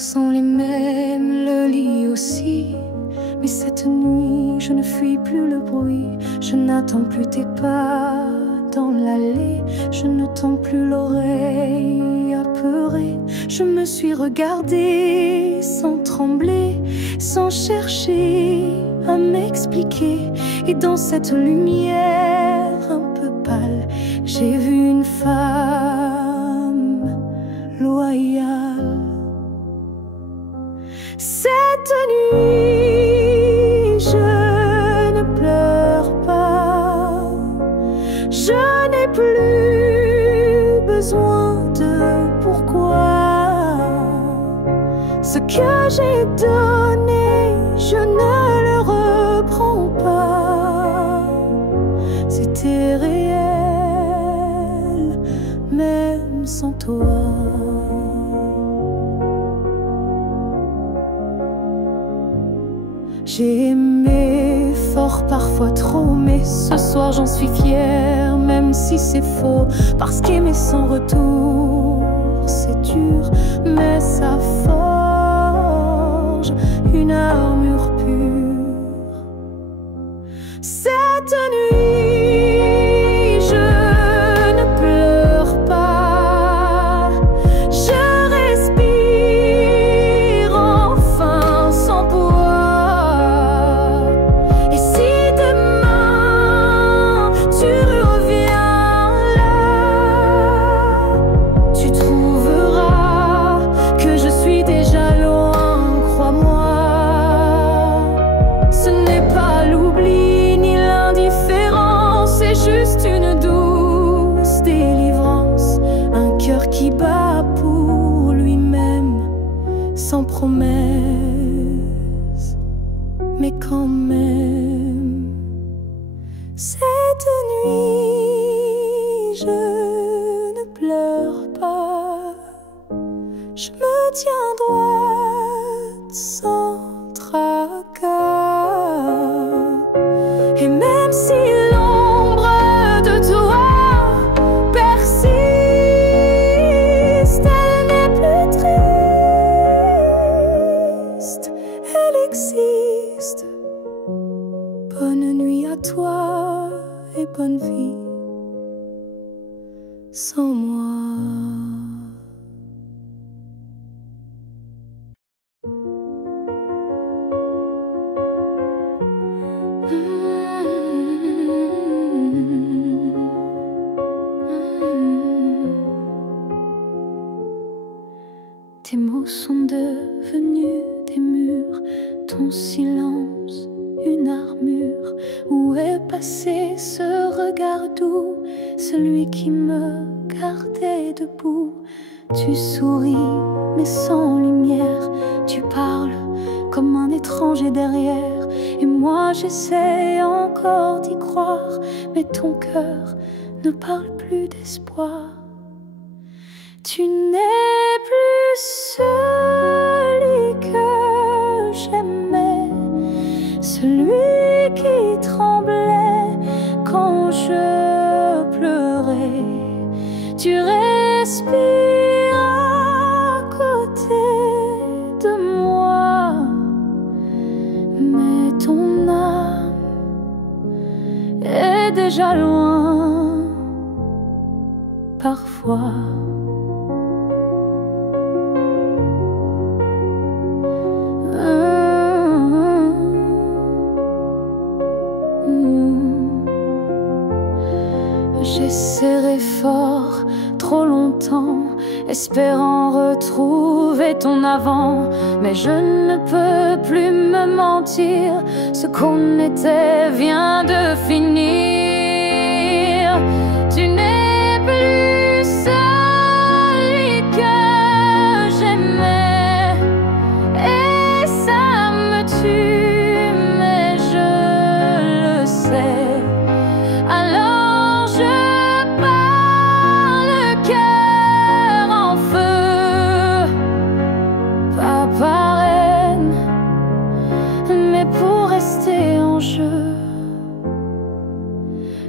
sont les mêmes, le lit aussi. Mais cette nuit, je ne fuis plus le bruit. Je n'attends plus tes pas dans l'allée. Je ne tends plus l'oreille apeurée. Je me suis regardée sans trembler, sans chercher à m'expliquer. Et dans cette lumière un peu pâle, j'ai vu une femme loyale. Cette nuit, je ne pleure pas. Je n'ai plus besoin de pourquoi. Ce que j'ai donné, je ne le reprends pas. C'était réel, même sans toi. J'ai aimé fort, parfois trop, mais ce soir j'en suis fière, même si c'est faux. Parce qu'aimer sans retour, c'est dur, mais ça forge une armure pure. Cette nuit, je ne pleure pas. Je respire enfin sans poids. Et si demain tu reviens là, tu trouveras que je suis déjà loin, crois-moi. Ce n'est pas l'oubli ni l'indifférence, c'est juste une douce délivrance. Un cœur qui bat pour lui-même, sans promesse, mais quand même. Cette nuit, je ne pleure pas. Je me tiens droite sans tracas. Et même si l'ombre de toi persiste, elle n'est plus triste, elle existe. Bonne nuit à toi et bonne vie sans moi. Tes mots sont devenus des murs, ton silence une armure. Où est passé ce regard doux, celui qui me gardait debout? Tu souris mais sans lumière, tu parles comme un étranger derrière. Et moi j'essaie encore d'y croire, mais ton cœur ne parle plus d'espoir. Tu n'es plus celui que j'aimais, celui qui tremblait quand je pleurais. Tu respires à côté de moi, mais ton âme est déjà loin parfois. J'ai serré fort trop longtemps, espérant retrouver ton avant. Mais je ne peux plus me mentir, ce qu'on était vient de finir. Tu n'es plus celui que j'aimais, et ça me tue, mais je le sais. Alors je pars le cœur en feu, pas par haine, mais pour rester en jeu.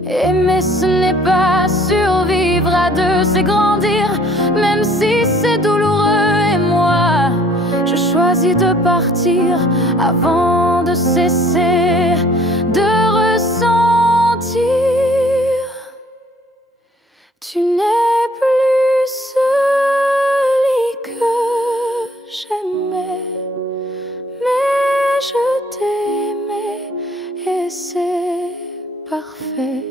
Aimer ce n'est pas survivre à deux, c'est grandir, même si c'est douloureux. Et moi, choisi de partir avant de cesser de ressentir. Tu n'es plus celui que j'aimais, mais je t'aimais et c'est parfait.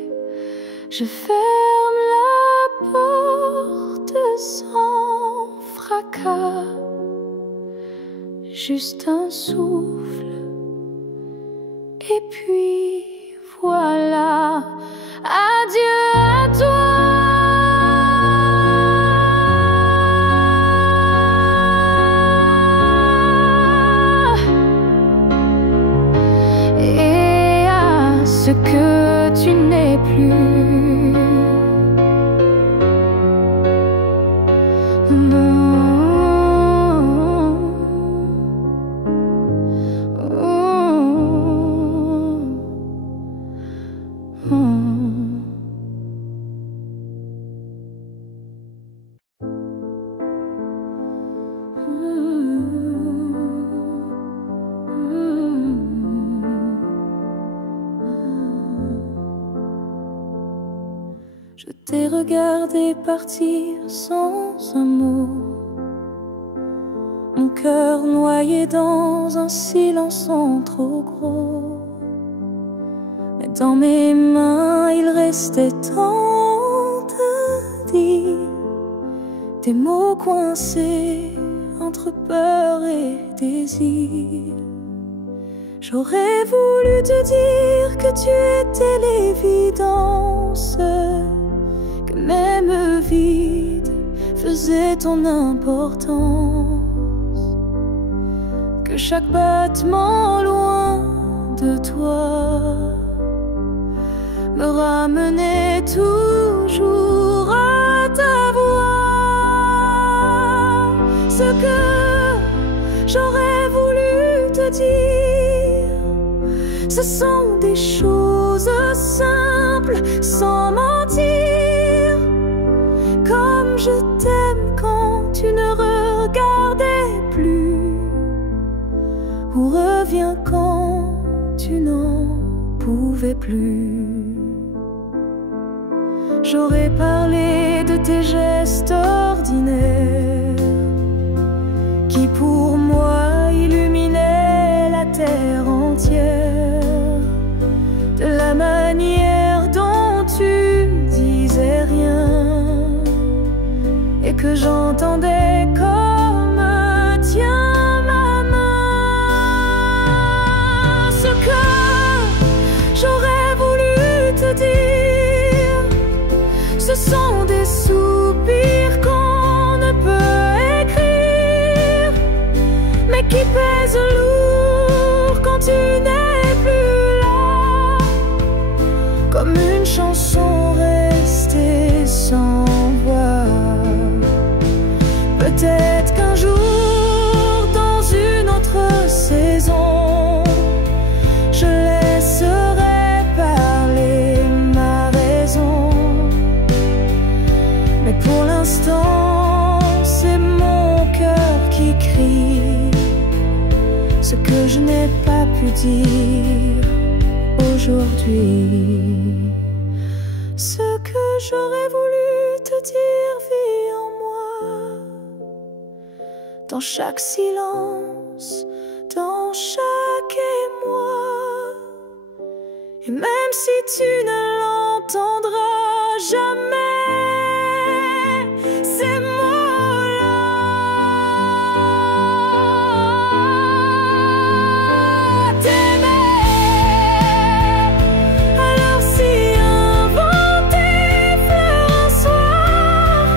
Je ferme la porte sans fracas, juste un souffle, et puis voilà. Adieu à toi. Et à ce que tu n'es plus. Je t'ai regardé partir sans un mot, mon cœur noyé dans un silence trop gros. Mais dans mes mains il restait tant à dire, des mots coincés entre peur et désir. J'aurais voulu te dire que tu étais l'évidence, que même vide faisait ton importance, que chaque battement loin de toi me ramenait toujours à ta voix. Ce que j'aurais voulu te dire, ce sont des choses simples, sans mentir. Comme je t'aime quand tu ne regardais plus, ou reviens quand tu n'en pouvais plus. J'aurais parlé de tes gestes ordinaires qui pour moi illuminaient la terre entière, de la manière dont tu disais rien et que j'entendais comme tiens ma main. Ce que j'aurais voulu te dire, ce sont des soupirs qu'on ne peut écrire, mais qui pèsent lourd quand tu n'es plus là, comme une chanson restée sans voix. Peut-être qu'un jour, dans une autre saison, je laisserai parler ma raison. Mais pour l'instant, c'est mon cœur qui crie ce que je n'ai pas pu dire aujourd'hui. Ce que j'aurais voulu te dire vit en moi, dans chaque silence, dans chaque émoi. Et même si tu ne l'entendras jamais, ces mots-là, t'aimer. Alors si un vent t'effleure un soir,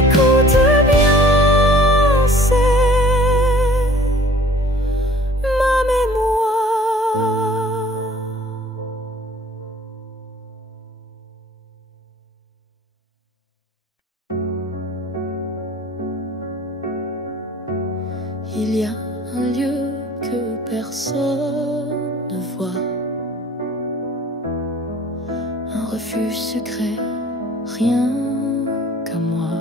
écoute bien, c'est ma mémoire. Il y a un lieu que personne ne voit, un refuge secret, rien qu'à moi.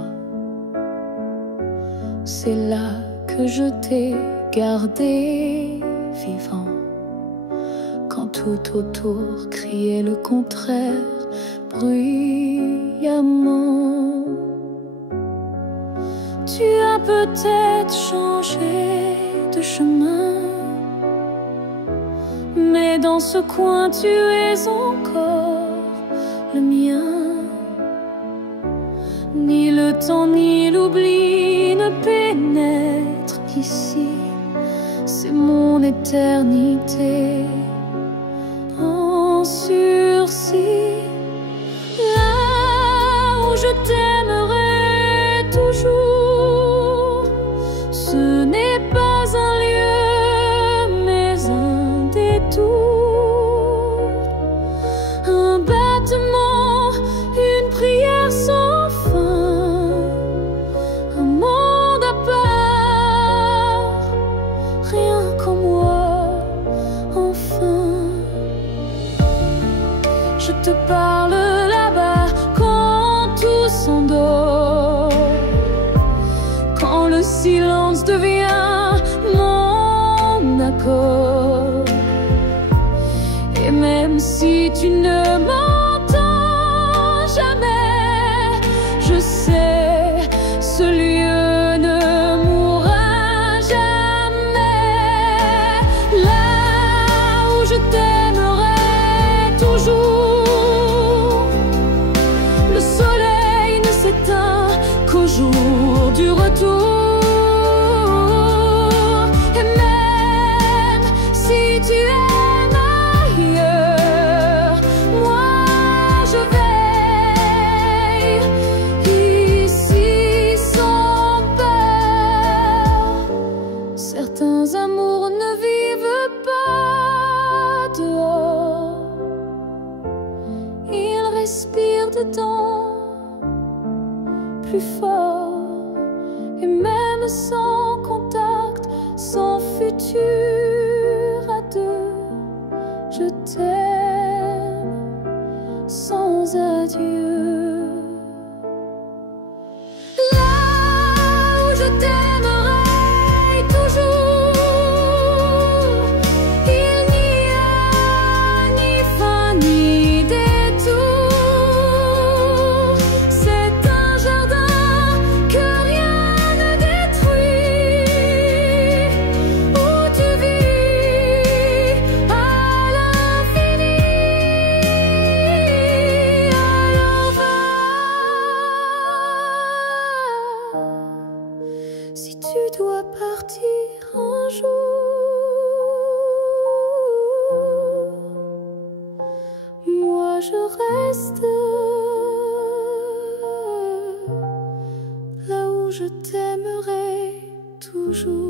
C'est là que je t'ai gardé vivant, quand tout autour criait le contraire bruyamment. Tu as peut-être changé de chemin, mais dans ce coin tu es encore le mien. Ni le temps ni l'oubli ne pénètrent ici, c'est mon éternité en sursis. Là où je t'aimerai toujours, ce n'est pas un lieu mais un détour, un battement, une prière sans fin, un monde à part, rien qu'en moi, enfin. Je te parle là-bas quand tout s'endort, quand le silence devient mon accord. Et même si tu ne m'entends jamais, je sais, ce lieu ne mourra jamais. Là où je t'aimerai toujours, le soleil ne s'éteint qu'au jour du retour. Et même si tu aimes ailleurs, moi je veille ici sans peur. Certains amours ne vivent pas dehors, ils respirent dedans plus fort. Et même sans contact, sans futur à deux, je t'aime sans adieu. Là où je t'aimerai toujours, il n'y a ni fin ni détour. C'est un jardin que rien ne détruit, où tu vis à l'infini. Alors va, si tu dois partir un jour, moi je reste là où je t'aimerai toujours.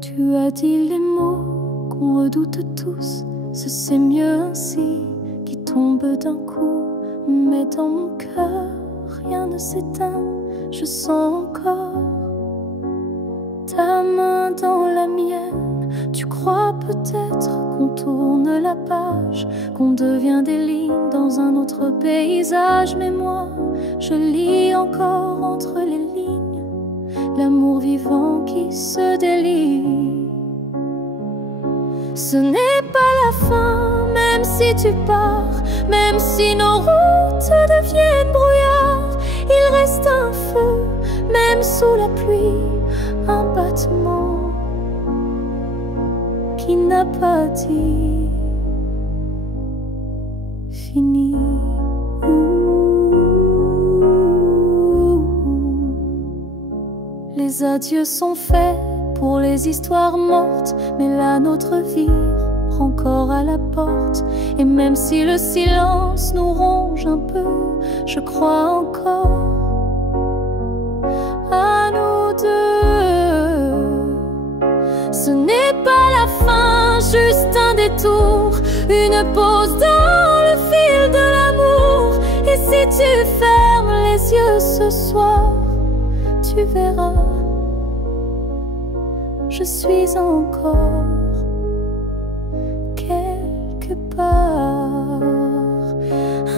Tu as dit les mots qu'on redoute tous, c'est mieux ainsi, qui tombent d'un coup. Mais dans mon cœur, rien ne s'éteint, je sens encore ta main dans la mienne. Tu crois peut-être qu'on tourne la page, qu'on devient des lignes dans un autre paysage. Mais moi, je lis encore entre les lignes l'amour vivant qui se délie. Ce n'est pas la fin, même si tu pars, même si nos routes deviennent brouillard. Il reste un feu, même sous la pluie, un battement qui n'a pas dit fini. Les adieux sont faits pour les histoires mortes, mais la nôtre vie prend corps à la porte. Et même si le silence nous ronge un peu, je crois encore à nous deux. Ce n'est pas la fin, juste un détour, une pause dans le fil de l'amour. Et si tu fermes les yeux ce soir, tu verras, je suis encore quelque part.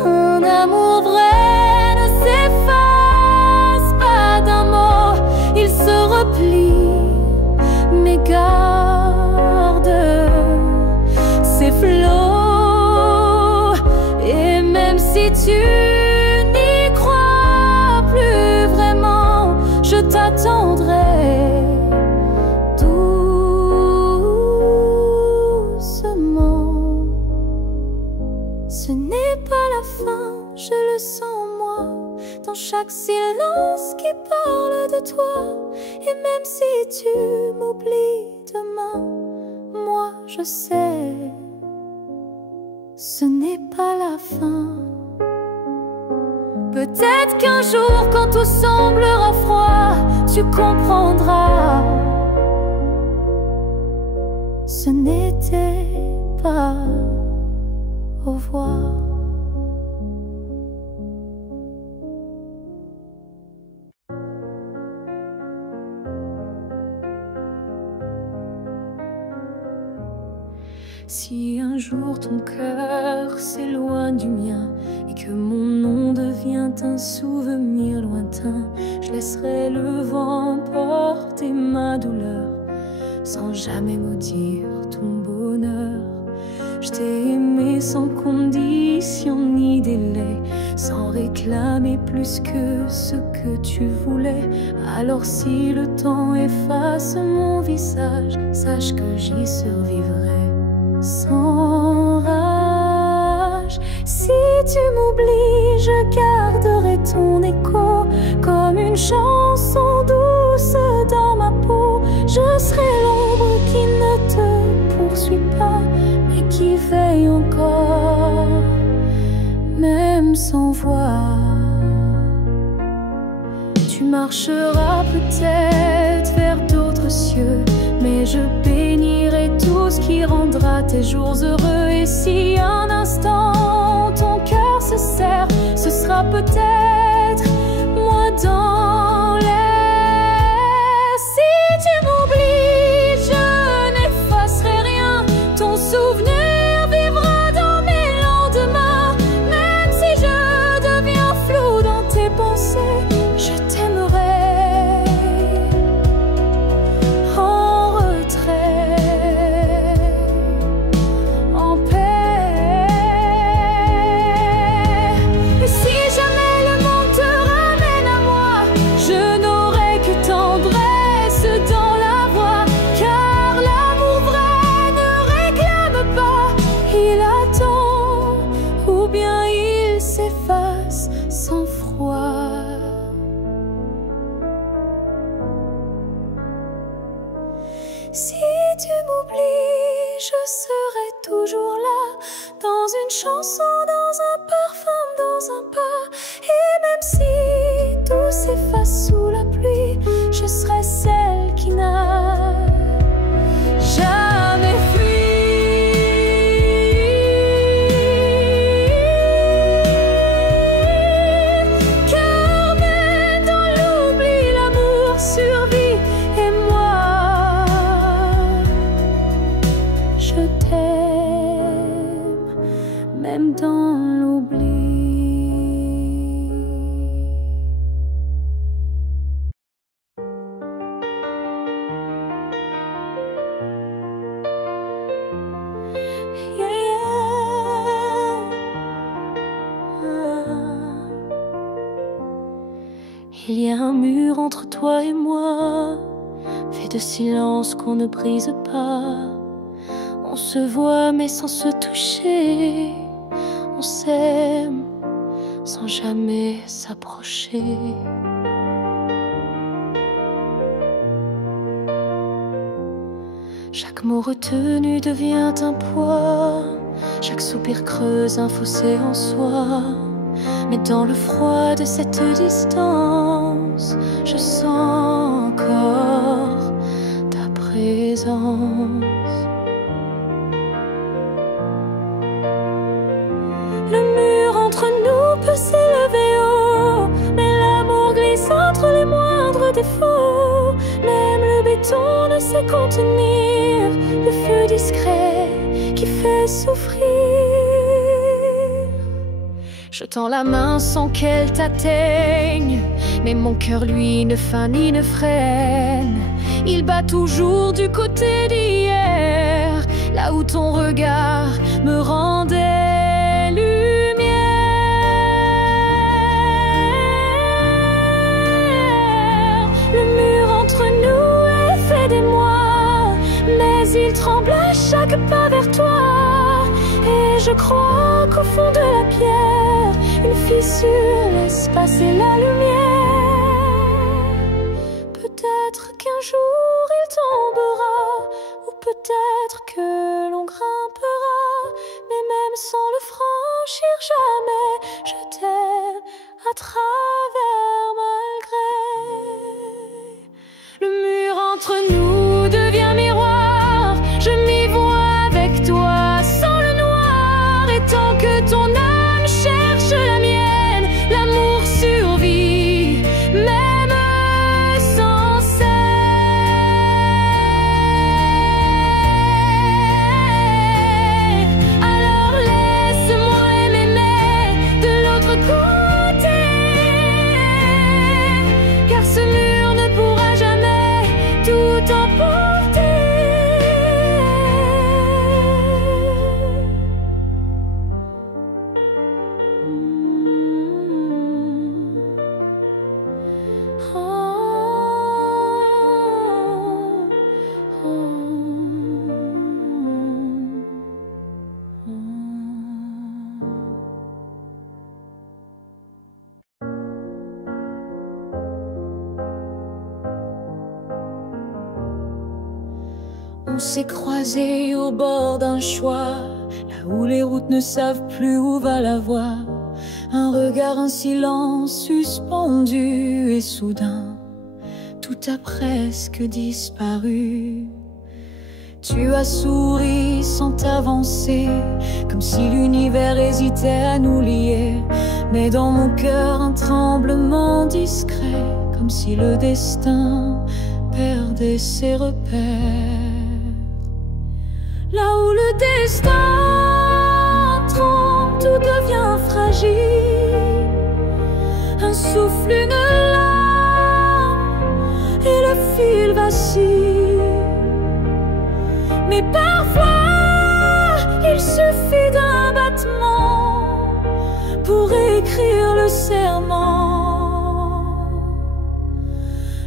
Un amour vrai ne s'efface pas d'un mot, il se replie, mais garde ses flots. Et même si tu n'y crois plus vraiment, je t'attendrai doucement. Ce n'est pas la fin, je le sens moi, dans chaque silence qui parle de toi. Et même si tu m'oublies demain, moi je sais, ce n'est pas la fin. Peut-être qu'un jour, quand tout semblera froid, tu comprendras, ce n'était pas au revoir. Si un jour ton cœur s'éloigne du mien et que mon nom devient un souvenir lointain, je laisserai le vent porter ma douleur sans jamais maudire ton bonheur. Je t'ai aimé sans condition ni délai, sans réclamer plus que ce que tu voulais. Alors si le temps efface mon visage, sache que j'y survivrai sans rage. Si tu m'oublies, je garderai ton écho comme une chanson douce dans ma peau. Je serai l'ombre qui ne te poursuit pas, mais qui veille encore, même sans voix. Tu marcheras peut-être vers d'autres cieux, mais je bénirai tout ce qui rendra tes jours heureux. Et si un instant ton cœur se serre, ce sera peut-être moi dans l'air. Si tu m'oublies, je n'effacerai rien, ton souvenir vivra dans mes lendemains. Même si je deviens flou dans tes pensées, je t'aimerai en retrait, en paix. Et si jamais le monde te ramène à moi, je n'aurai que tendresse dans la voix. Car l'amour vrai ne réclame pas, il attend, ou bien il s'efface sans froid. Si tu m'oublies, je serai toujours là, dans une chanson, dans un parfum, dans un pas. Et même si tout s'efface sous la pluie, je serai celle qui n'a jamais fui. Car même dans l'oubli, l'amour survit. Et moi, je t'aime, même dans l'oubli. Yeah, yeah. Il y a un mur entre toi et moi, fait de silence qu'on ne brise pas. On se voit mais sans se toucher, on s'aime sans jamais s'approcher. Chaque mot retenu devient un poids, chaque soupir creuse un fossé en soi. Mais dans le froid de cette distance, je sens encore ta présence. Le mur entre nous peut s'élever, défauts. Même le béton ne sait contenir le feu discret qui fait souffrir. Je tends la main sans qu'elle t'atteigne, mais mon cœur lui ne feint ni ne freine. Il bat toujours du côté d'hier, là où ton regard me rendait lumière. Le mur entre nous est fait d'émoi, mais il tremble à chaque pas vers toi. Et je crois qu'au fond de la pierre, une fissure laisse passer la lumière. Peut-être qu'un jour il tombera, ou peut-être que l'on grimpera, mais même sans le franchir jamais, je t'aime à travers malgré. Le mur entre nous devient miroir, je m'y vois avec toi sans le noir. Et tant que ton âme cherche la mienne, l'amour survit, même sans cesse. Alors laisse-moi m'aimer de l'autre côté, car ce mur ne pourra jamais tout emporter. On s'est croisés au bord d'un choix, là où les routes ne savent plus où va la voie. Un regard, un silence suspendu, et soudain, tout a presque disparu. Tu as souri sans t'avancer, comme si l'univers hésitait à nous lier. Mais dans mon cœur, un tremblement discret, comme si le destin perdait ses repères. Là où le destin tremble, tout devient fragile. Un souffle, une larme, et le fil vacille. Mais parfois, il suffit d'un battement pour écrire le serment.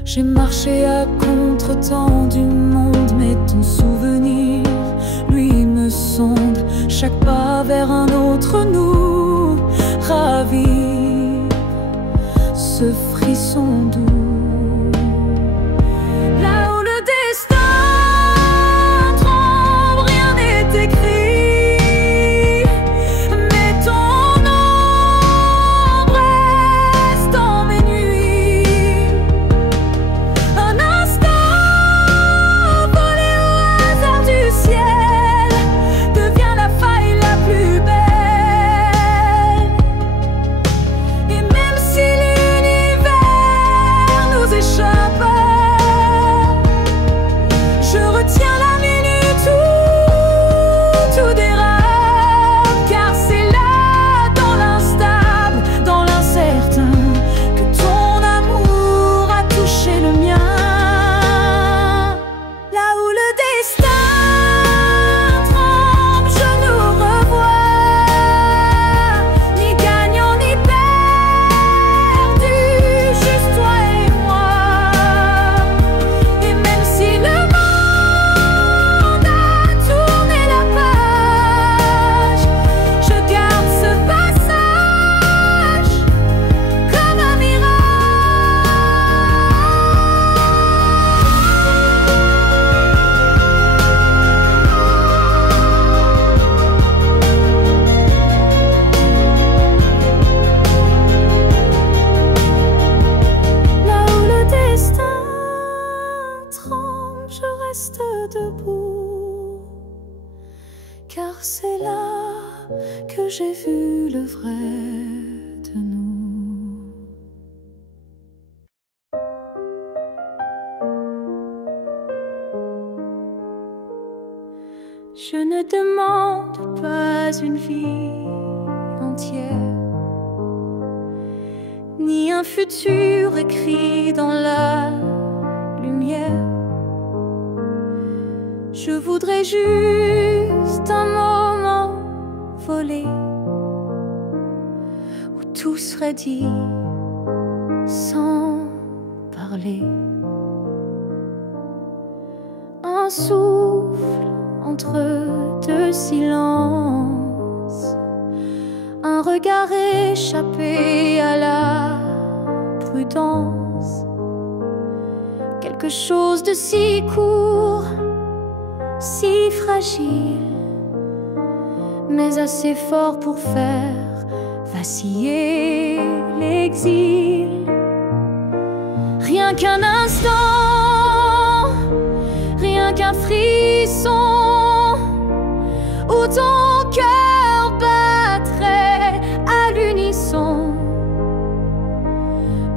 J'ai marché à contre-temps du monde, mais ton souvenir, lui, me sonde. Chaque pas vers un autre nous ravive ce frisson doux. Là où le destin tremble, rien n'est écrit, mais ton ombre reste dans mes nuits. Un instant volé au hasard du ciel devient la faille la plus belle. Et même si l'univers nous échappe, je retiens la minute où tout dérape. Car c'est là, dans l'instable, dans l'incertain, que ton amour a touché le mien. Là où le destin tremble, je nous revois, ni gagnant ni perdu, juste toi et moi. Et même si le monde a tourné la page, je garde ce passage comme un Là où le destin tremble, je reste debout, car c'est là que j'ai vu le vrai de nous. Je ne demande pas une vie entière, ni un futur écrit dans la lumière. Je voudrais juste un moment volé où tout serait dit sans parler. Un souffle entre deux silences, un regard échappé à la prudence. Quelque chose de si court, si fragile, mais assez fort pour faire vaciller l'exil. Rien qu'un instant, rien qu'un frisson, où ton cœur battrait à l'unisson.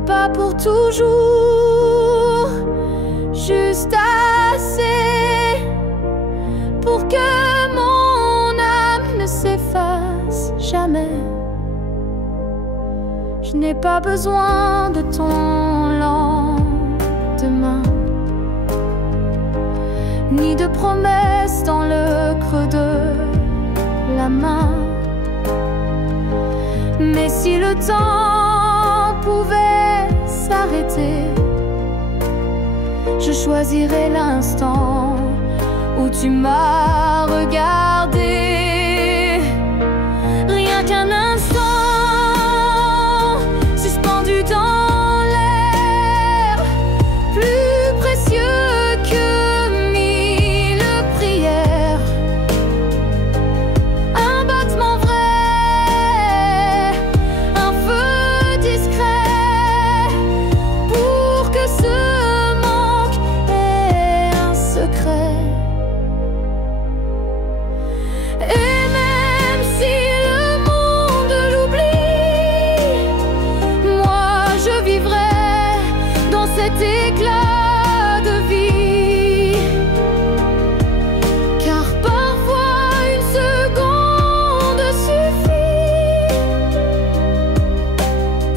Pas pour toujours, juste assez pour que mon âme ne s'efface jamais. Je n'ai pas besoin de ton lendemain, ni de promesses dans le creux de la main. Mais si le temps pouvait s'arrêter, je choisirais l'instant où tu m'as regardé. Rien qu'un instant, suspendu dans l'air, plus précieux que mille prières. Un battement vrai, un feu discret, pour que ce manque ait un secret. Et même si le monde l'oublie, moi je vivrai dans cet éclat de vie. Car parfois une seconde suffit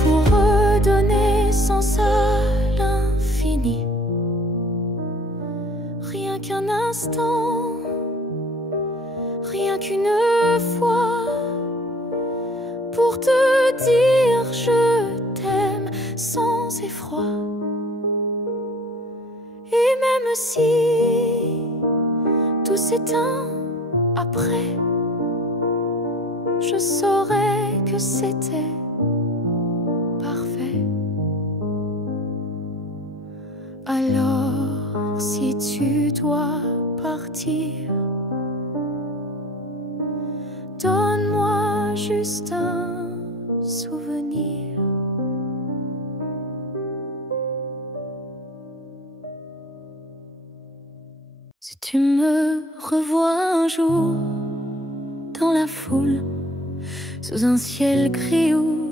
pour redonner sens à l'infini. Rien qu'un instant, rien qu'une fois, pour te dire je t'aime sans effroi. Et même si tout s'éteint après, je saurais que c'était parfait. Alors si tu dois partir, donne-moi juste un souvenir. Si tu me revois un jour dans la foule, sous un ciel gris ou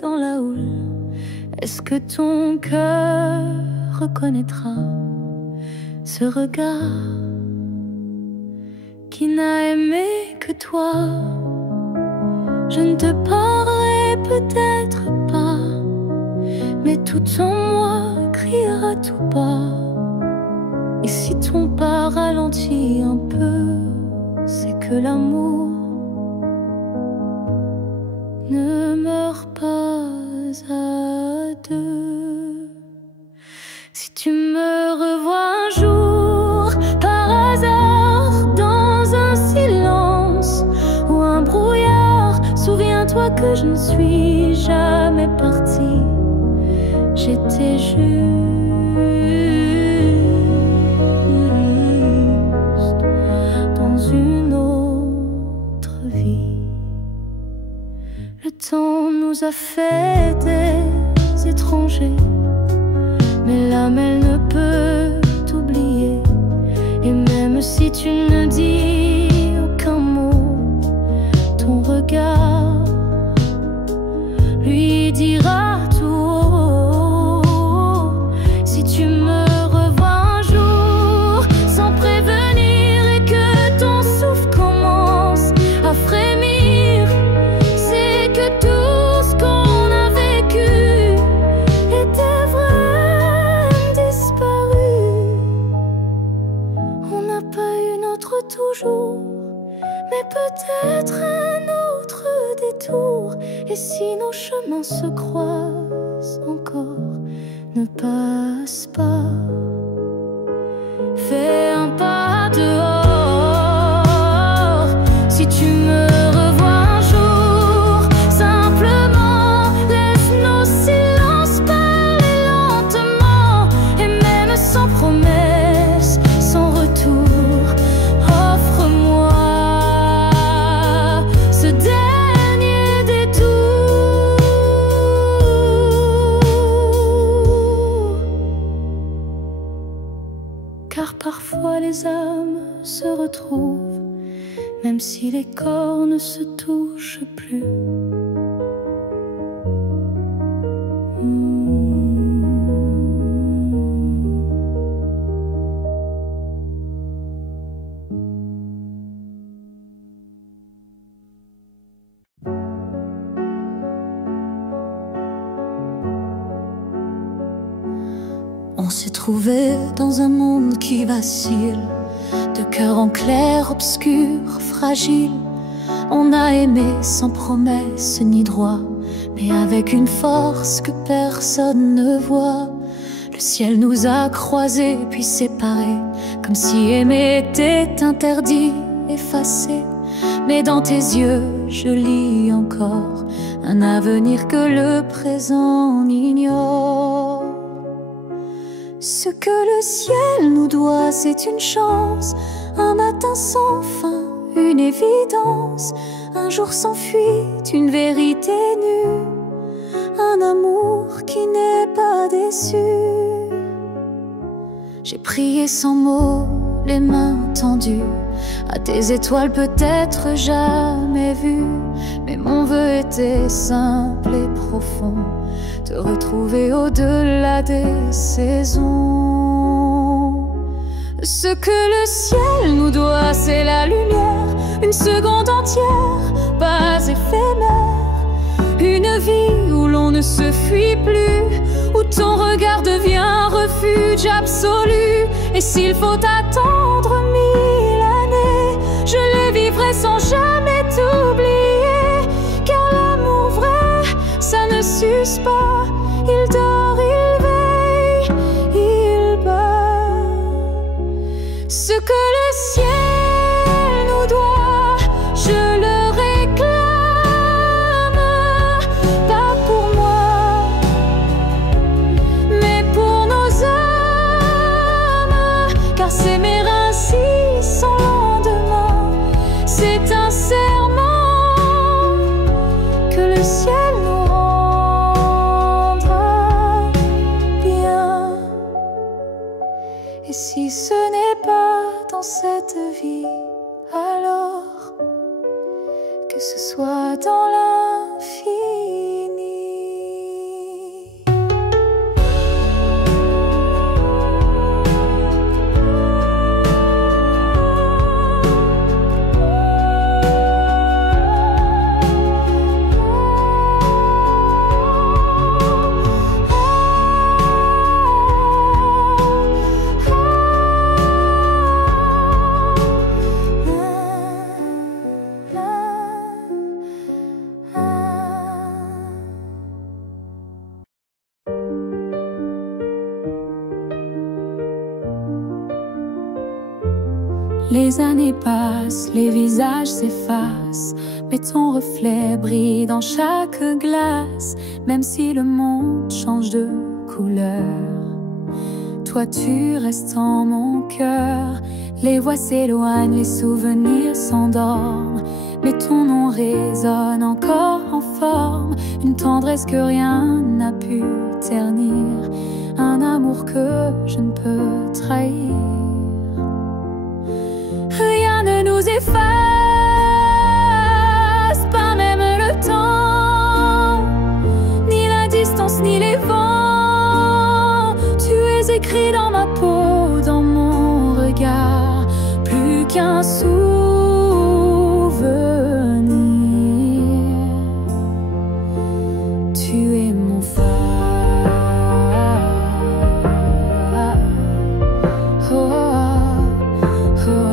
dans la houle, est-ce que ton cœur reconnaîtra ce regard qui n'a aimé que toi? Je ne te parlerai peut-être pas, mais tout en moi criera tout bas. Et si ton pas ralentit un peu, c'est que l'amour ne meurt pas à deux. Si tu me revois un jour par hasard dans un silence ou un brouillard, souviens-toi que je ne suis jamais partie. J'étais juste dans une autre vie. Le temps nous a fait des étrangers, mais l'âme elle ne peut t'oublier. Et même si tu ne dis aucun mot, ton regard lui dira tout haut. Si tu me revois un jour sans prévenir et que ton souffle mais peut-être un autre détour. Et si nos chemins se croisent encore, ne passe pas. Fais un pas dehors si tu me revois un jour. Simplement laisse nos silences parler lentement, et même sans promesse, sans retour, offre-moi ce dernier détour. Car parfois les âmes se retrouvent, même si les corps ne se touchent plus. On s'est trouvé dans un monde qui vacille, de cœur en clair, obscur, fragile. On a aimé sans promesse ni droit, mais avec une force que personne ne voit. Le ciel nous a croisés puis séparés, comme si aimer était interdit, effacé. Mais dans tes yeux, je lis encore un avenir que le présent ignore. Ce que le ciel nous doit, c'est une chance, un matin sans fin, une évidence, un jour sans fuite, une vérité nue, un amour qui n'est pas déçu. J'ai prié sans mots, les mains tendues à tes étoiles peut-être jamais vues, mais mon vœu était simple et profond, te retrouver au-delà des saisons. Ce que le ciel nous doit, c'est la lumière, une seconde entière, pas éphémère, une vie où l'on ne se fuit plus, où ton regard devient un refuge absolu. Et s'il faut attendre 1000 années, je les vivrai sans jamais t'oublier, car l'amour vrai, ça ne s'use pas. Il dort, il veille, il bat. Ce que le ciel nous doit, je le réclame, pas pour moi, mais pour nos âmes. Car s'aimer ainsi sans lendemain, c'est un serment que le ciel nous rendra bien. Et si ce n'est pas dans cette vie, alors que ce soit dans l'infini. Les années passent, les visages s'effacent, mais ton reflet brille dans chaque glace. Même si le monde change de couleur, toi tu restes en mon cœur. Les voix s'éloignent, les souvenirs s'endorment, mais ton nom résonne encore en forme. Une tendresse que rien n'a pu ternir, un amour que je ne peux trahir. Rien ne nous efface, pas même le temps, ni la distance, ni les vents. Tu es écrit dans ma peau, dans mon regard, plus qu'un souvenir. Tu es mon phare. Oh, oh, oh.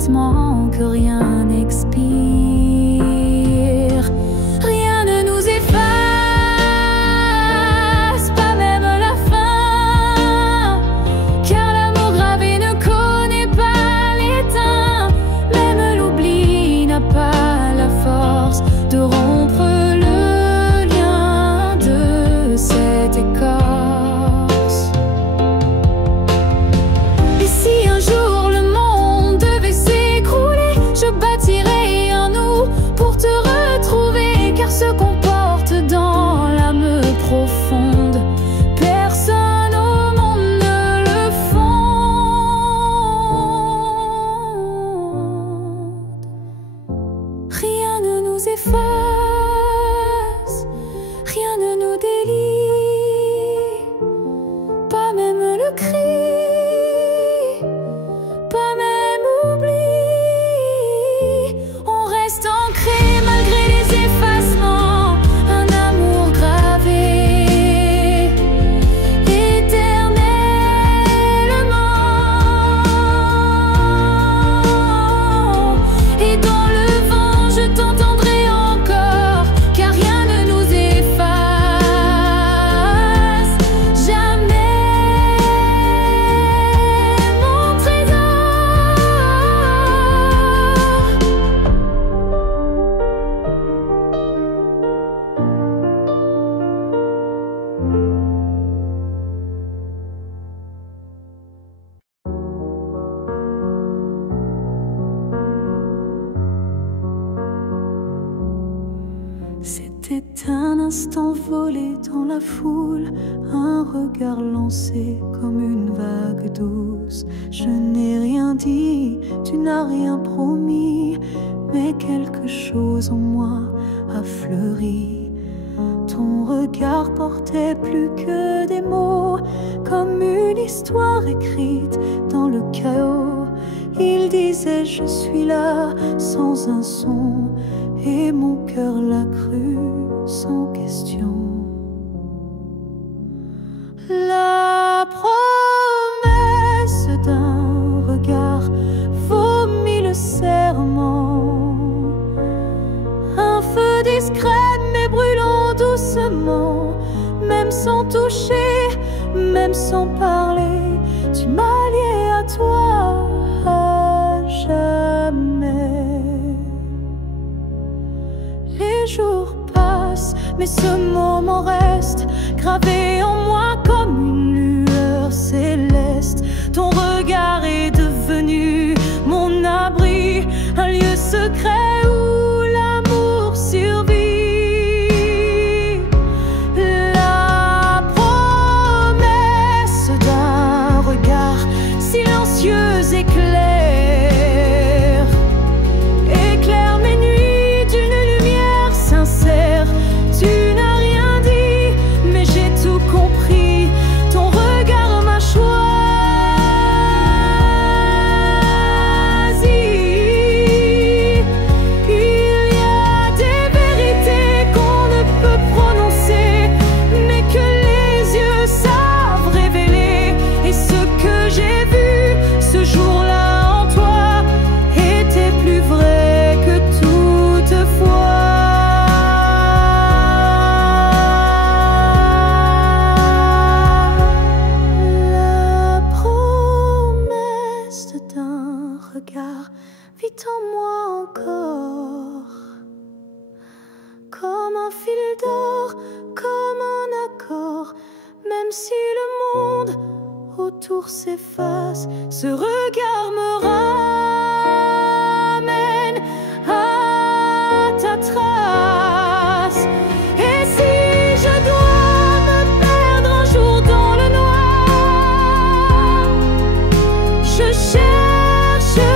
complètement que rien n'expire. Rien ne nous efface, pas même la fin, car l'amour gravé ne connaît pas l'étain. Même l'oubli n'a pas la force de rompre le lien de cette écorce. Et si un jour le monde devait s'écrouler, je bâtirai un nous pour te retrouver, car ce qu'on porte dans l'âme profonde, personne au monde ne le fonde. Rien ne nous efface, rien ne nous délie, pas même le cri, pas même oubli. On reste ancré malgré les effacements, un amour gravé éternellement. Et dans le vent je t'entendrai encore, car rien ne nous efface jamais, mon trésor. C'était un instant volé dans la foule, un regard lancé comme une vague douce. Je n'ai rien dit, tu n'as rien promis, mais quelque chose en moi a fleuri. Ton regard portait plus que des mots, comme une histoire écrite dans le chaos. Il disait je suis là sans un son, et mon cœur l'a cru sans question. La promesse d'un regard vaut mille serments, un feu discret mais brûlant doucement, même sans toucher, même sans parler, tu m'as lié à toi à jamais. Les jours passent, mais ce moment reste gravé en moi comme une lueur céleste. Ton regard est devenu mon abri, un lieu secret où l'amour survit. La promesse d'un regard silencieux éclaire mes nuits d'une lumière sincère. Tu n'as rien dit, mais j'ai tout compris. Ton regard m'a choisi. Il y a des vérités qu'on ne peut prononcer, mais que les yeux savent révéler. Et ce que j'ai vu ce jour-là en toi était plus vrai que toutefois. La promesse d'un regard vit en moi encore, comme un fil d'or, comme un accord. Même si le monde autour s'efface, ce regard me ramène à ta trace. Et si je dois me perdre un jour dans le noir, je chercherai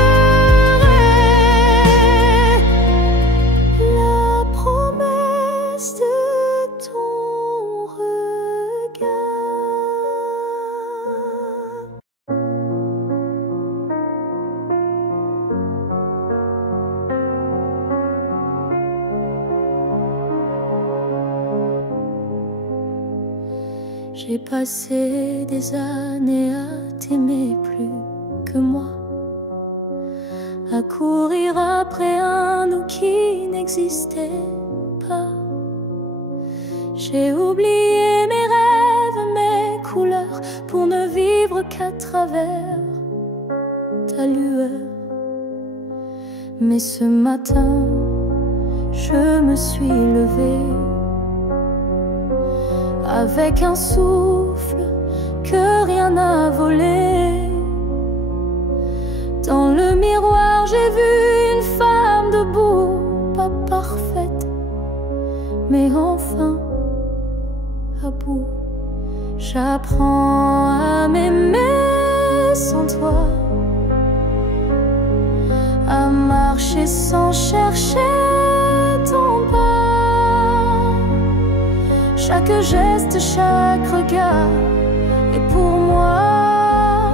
la promesse de ton regard. J'ai passé des années à t'aimer plus que moi, à courir après un nous qui n'existait pas. J'ai oublié mes rêves, mes couleurs, pour ne vivre qu'à travers ta lueur. Mais ce matin, je me suis levée avec un souffle que rien n'a volé. Dans le miroir, j'ai vu une femme debout, pas parfaite, mais enfin à bout. J'apprends à m'aimer sans toi, à marcher sans chercher ton pas. Chaque geste, chaque regard est pour moi,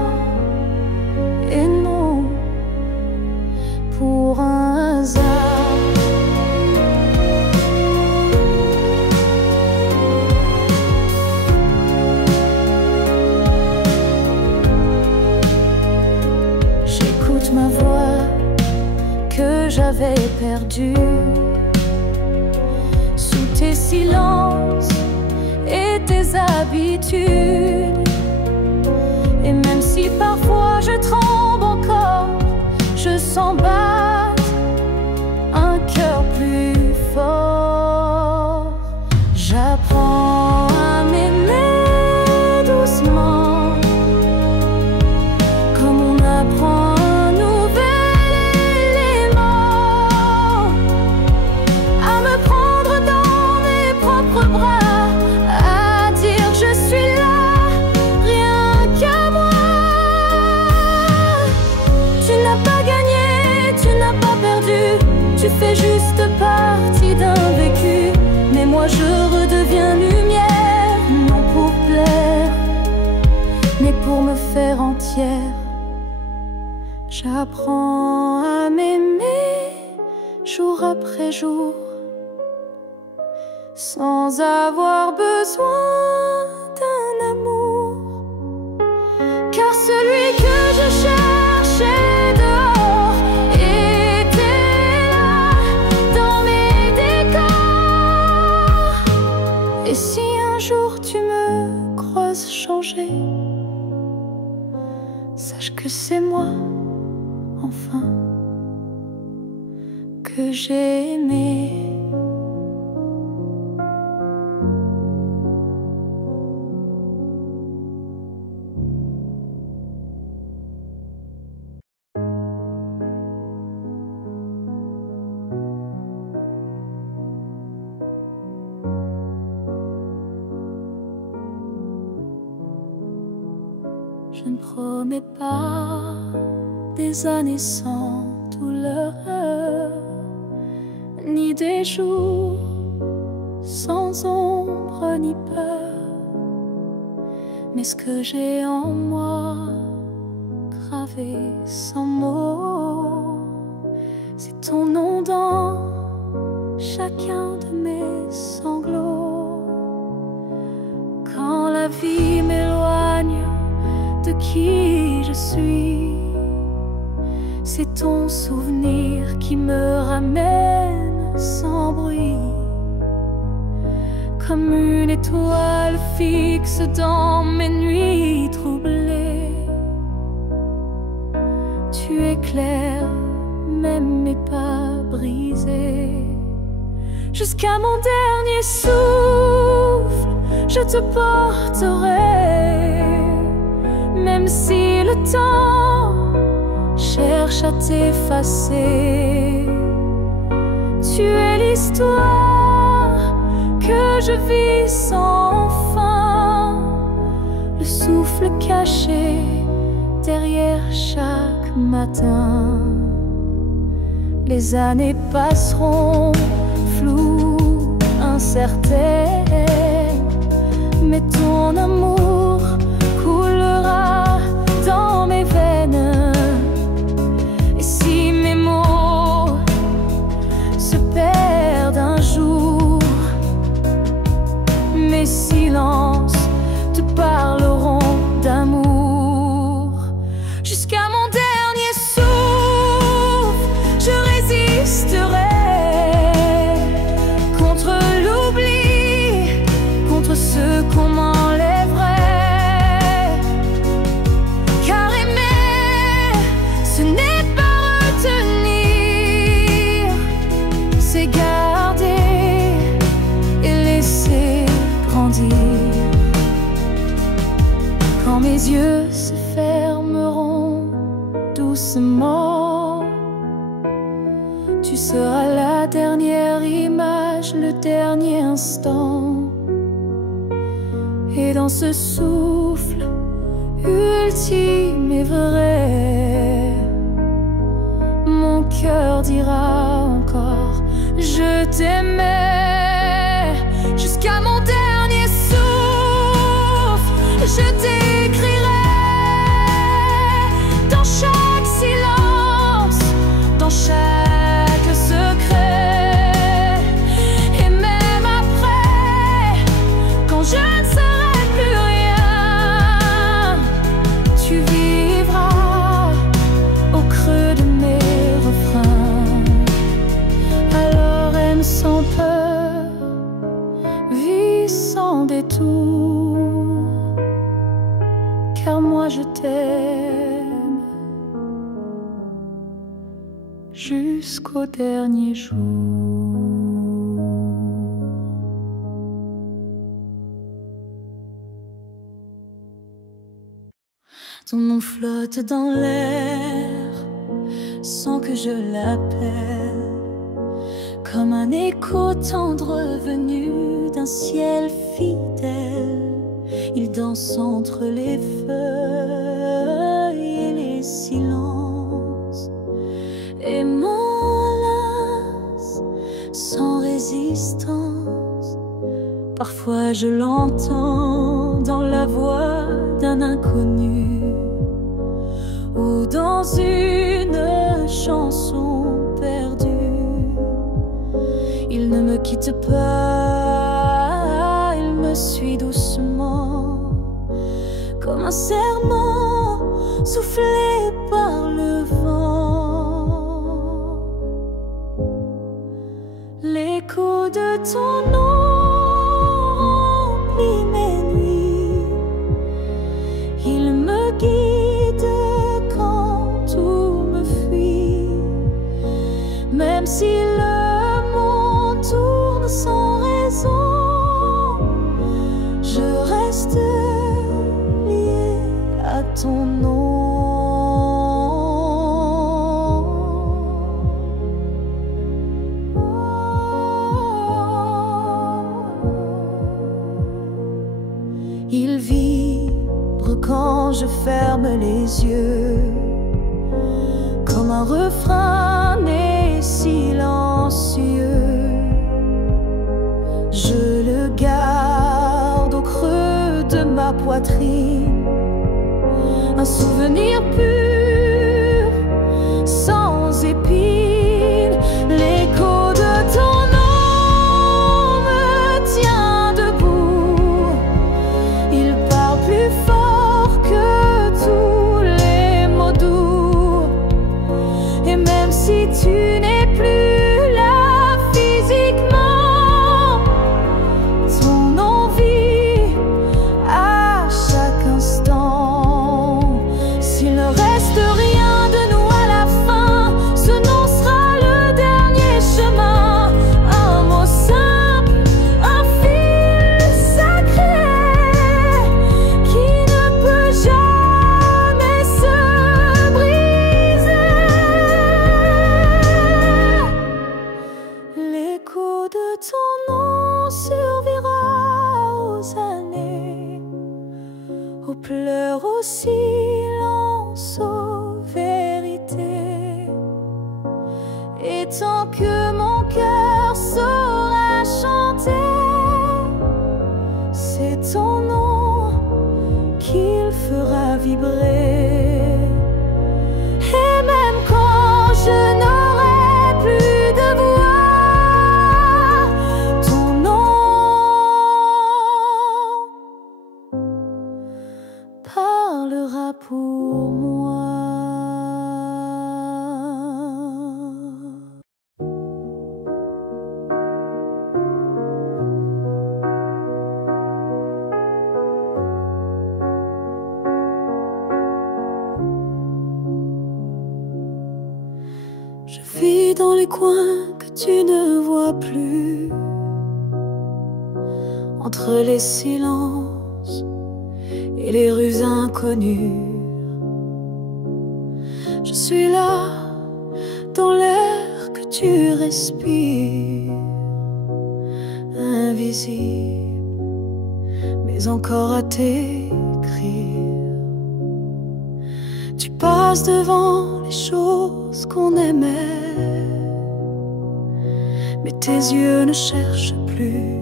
et non pour un hasard. J'écoute ma voix que j'avais perdue sous tes silences et tes habitudes. Et même si parfois je tremble encore, je sens battre un cœur plus fort. J'apprends à m'aimer doucement, comme on apprend un nouvel élément, à me prendre dans mes propres bras, à dire je suis là, rien qu'à moi. Tu n'as pas gagné, tu n'as pas perdu, tu fais juste partie d'un vécu. Mais moi je redeviens lumière, non pour plaire, mais pour me faire entière. J'apprends à m'aimer jour après jour, sans avoir besoin d'un amour. Car celui que je cherchais dehors était là, dans mes décors. Et si un jour tu me croises changer, sache que c'est moi, enfin, que j'ai aimé. Je ne promets pas des années sans douleur, ni des jours sans ombre ni peur. Mais ce que j'ai en moi, gravé sans mots, c'est ton nom dans chacun de mes sanglots. Quand la vie m'éloigne de qui je suis, c'est ton souvenir qui me ramène sans bruit, comme une étoile fixe dans mes nuits troublées. Tu éclaires même mes pas brisés. Jusqu'à mon dernier souffle, je te porterai, même si le temps cherche à t'effacer. Tu es l'histoire que je vis sans fin, le souffle caché derrière chaque matin. Les années passeront floues, incertaines, mais ton amour coulera dans mes veines. Et si mes mots se perdent un jour, mes silences te parleront d'amour. Jusqu'à mon dernier souffle, moment. Tu seras la dernière image, le dernier instant. Et dans ce souffle ultime et vrai, mon cœur dira encore je t'aimais. Jusqu'à mon dernier souffle, je t'écrirai dans chaque silence, dans chaque secret. Et même après, quand je ne serai plus rien, tu vivras au creux de mes refrains. Alors aime sans peur, vis sans détour, car moi je t'aime jusqu'au dernier jour. Ton nom flotte dans l'air sans que je l'appelle, comme un écho tendre venu d'un ciel fidèle. Il danse entre les feuilles et les silences et m'enlace sans résistance. Parfois je l'entends dans la voix d'un inconnu ou dans une chanson perdue. Il ne me quitte pas, il me suit doucement, comme un serment soufflé par le vent. L'écho de ton nom remplit mes nuits, il me guide quand tout me fuit. Même si le monde tourne sans raison, je reste lié à ton nom. Il vibre quand je ferme les yeux, comme un refrain né silencieux. Je le garde au creux de ma poitrine, un souvenir pur, sans épines. L'écho de ton nom me tient debout, il parle plus fort que tous les mots doux. Et même si tu n'es plus là physiquement, ton nom vit à chaque instant. S'il ne reste rien de nous à la fin, ce nom sera le dernier chemin. Un mot simple, un fil sacré qui ne peut jamais se briser. L'écho de ton nom survivra aux années, aux pleurs, aux silences, aux vérités. Et tant que mon cœur saura chanter, c'est ton nom qu'il fera vibrer. Et même quand je n'aurai plus de voix, ton nom parlera pour moi. Je vis dans les coins que tu ne vois plus, entre les silences et les rues inconnues. Je suis là, dans l'air que tu respires, invisible, mais encore à t'écrire. Tu passes devant les choses qu'on aimait, mais tes yeux ne cherchent plus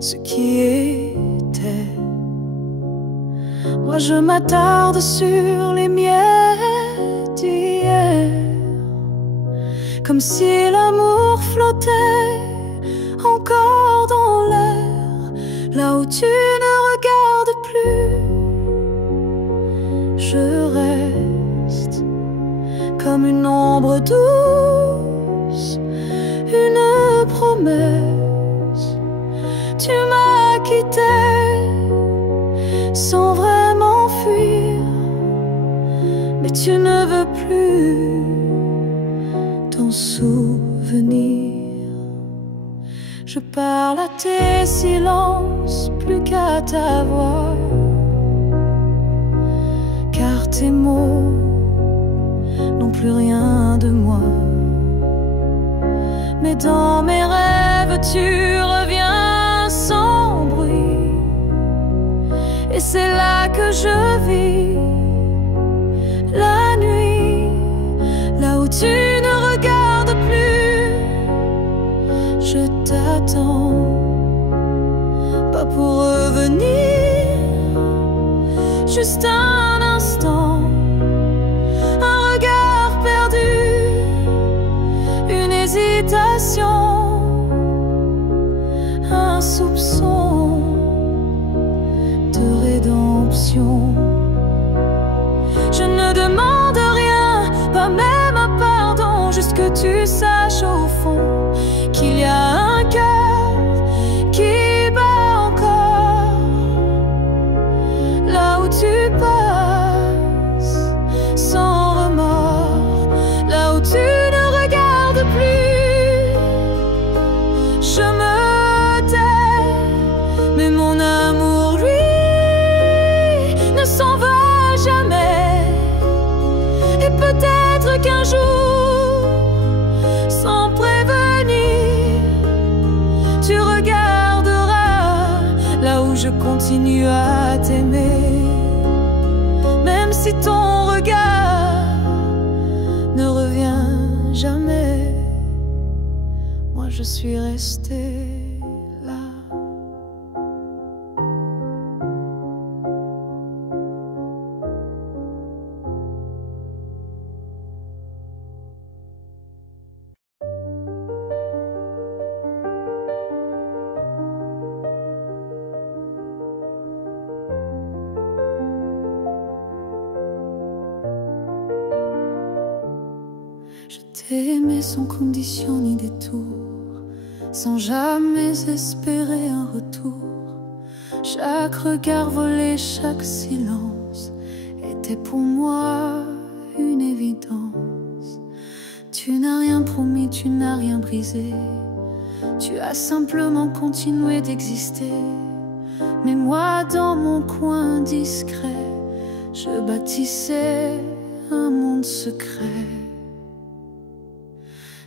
ce qui était. Moi je m'attarde sur les miettes d'hier, comme si l'amour flottait encore dans l'air, là où tu ne regardes plus. Je reste comme une ombre douce, une promesse. Tu m'as quitté sans vraiment fuir, mais tu ne veux plus t'en souvenir. Je parle à tes silences plus qu'à ta voix, car tes mots n'ont plus rien de moi. Mais dans mes rêves tu reviens sans bruit, et c'est là que je vis la nuit, là où tu ne regardes plus. Je t'attends, pas pour revenir, juste un instant, un regard perdu, une hésitation, un soupçon de rédemption. Je ne demande rien, pas même un pardon, juste que tu saches au fond qu'il y a un cœur qui bat encore, là où tu passes sans remords, là où tu ne regardes plus. Je me tais, mais mon amour, lui, ne s'en va jamais. Et peut-être qu'un jour, sans prévenir, tu regarderas là où je continue à t'aimer. Même si ton regard ne revient jamais, moi je suis restée là. Je t'ai aimé sans condition ni détour, sans jamais espérer un retour. Chaque regard volé, chaque silence était pour moi une évidence. Tu n'as rien promis, tu n'as rien brisé, tu as simplement continué d'exister. Mais moi, dans mon coin discret, je bâtissais un monde secret.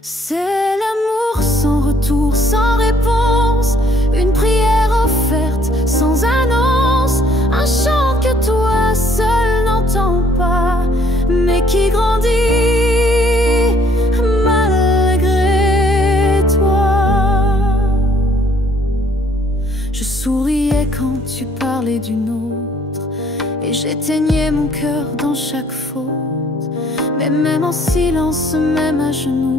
C'est l'amour sans retour, sans réponse, une prière offerte sans annonce, un chant que toi seul n'entends pas, mais qui grandit malgré toi. Je souriais quand tu parlais d'une autre, et j'éteignais mon cœur dans chaque faute. Mais même en silence, même à genoux,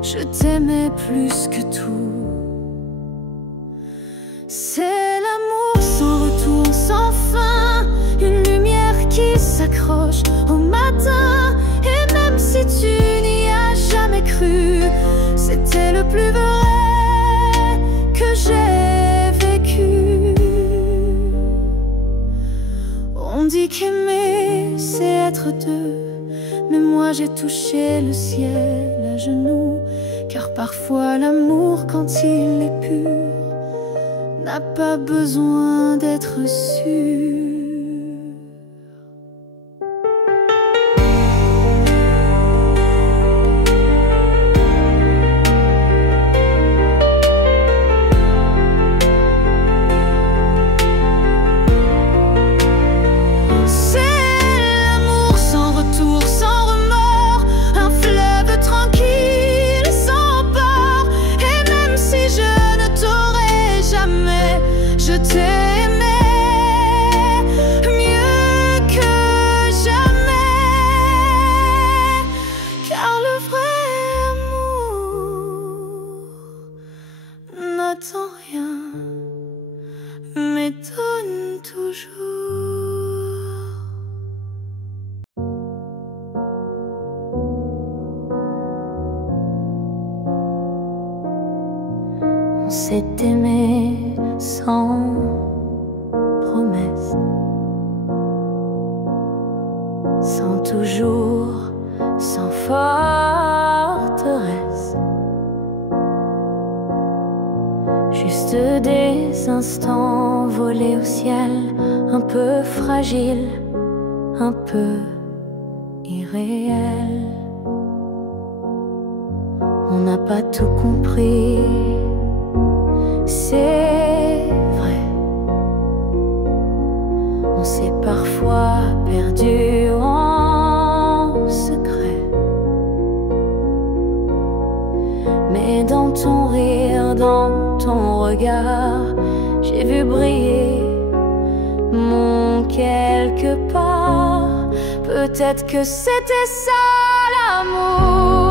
je t'aimais plus que tout. C'est l'amour sans retour, sans fin, une lumière qui s'accroche au matin. Et même si tu n'y as jamais cru, c'était le plus vrai que j'ai vécu. On dit qu'aimer, c'est être deux, mais moi j'ai touché le ciel à genoux. Car parfois l'amour, quand il est pur, n'a pas besoin d'être sûr. On s'est aimé sans promesse, sans toujours, sans forteresse. Juste des instants volés au ciel, un peu fragiles, un peu irréels. On n'a pas tout compris, c'est vrai. On s'est parfois perdu en secret. Mais dans ton rire, dans ton regard, j'ai vu briller mon quelque part. Peut-être que c'était ça l'amour.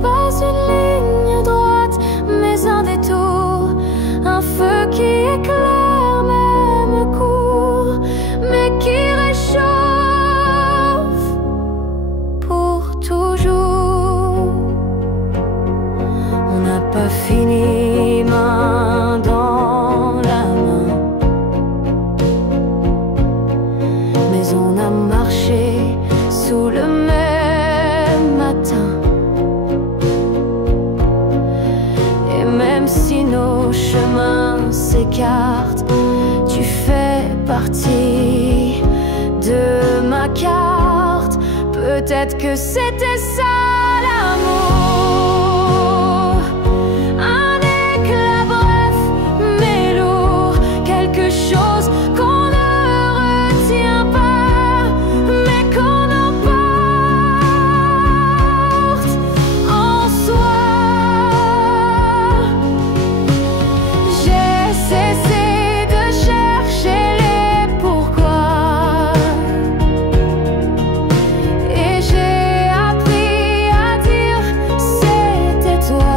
Pas une ligne droite, mais un détour. Un feu qui éclaire, même court, mais qui réchauffe pour toujours. On n'a pas fini main dans la main, mais on a marché sous le même matin. Et même si nos chemins s'écartent, tu fais partie de ma carte. Peut-être que c'était ça l'amour. Un éclat bref mais lourd, quelque chose qu'on ne retient pas, mais qu'on emporte en soi. J'ai cessé de chercher les pourquoi, et j'ai appris à dire c'était toi.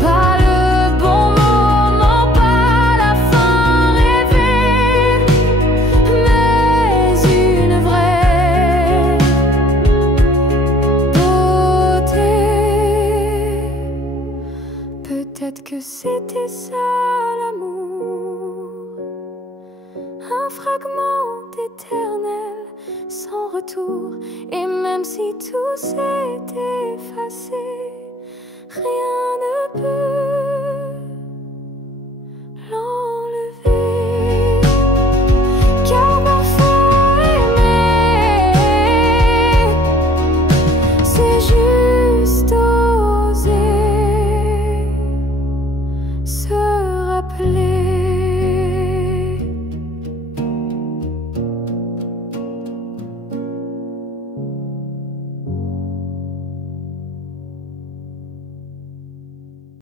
Pas le bon moment, pas la fin rêvée, mais une vraie beauté. Peut-être que c'était ça l'amour. Un fragment éternel sans retour. Et même si tout s'est effacé, rien